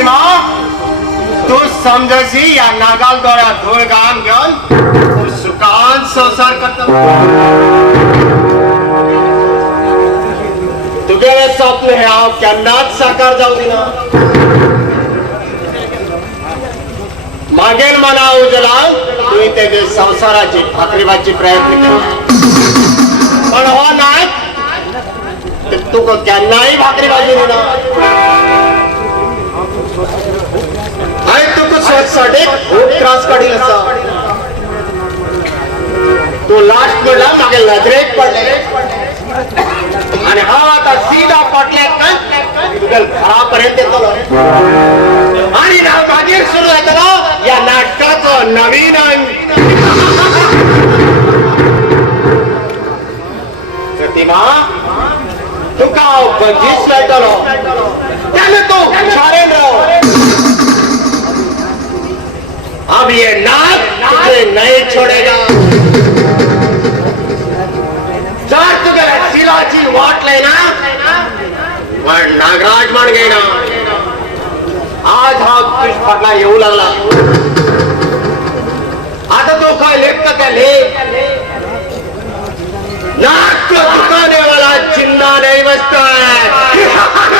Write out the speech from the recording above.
प्रतिमा तू समजशी या नागाल डोळ्यात धूळ घाम घेऊन तू सुखान संसार करतो. तुझे स्वप्न हे हांव केन्नाच साकार जाऊ दिना. मागेल मना उजला तुवें तेजे संसाराची फाकरीबाची प्रयत्न केला पण हो नाही तुका केन्नाय भाकरी भाजी दिना. हांवें तुका स्वतःसाठी खूब त्रास काडील आसा. तू लास्ट म्हणला मागे नजरेक पडले आणि हांव आतां सीधा फाटल्यात तुगे घरा पर्यंत येतलो आणि हांव मागीर सुरू येतलो या नाटकाचो नवीन अंक. प्रतिमा तुका हांव बंदीश लायतलो तेन्ना तूं हुशारेन राव. अब ये नाग तुझे नहीं छोड़ेगा. जर तुगे सिलाची वाट लायना पण नागराज म्हण घेयना. आज हांव तुझ फाटल्यान येऊ लागला. आता तू खंय लेखता तें लेख. नाक को दुकाने वाला जिंदा नहीं बचता है.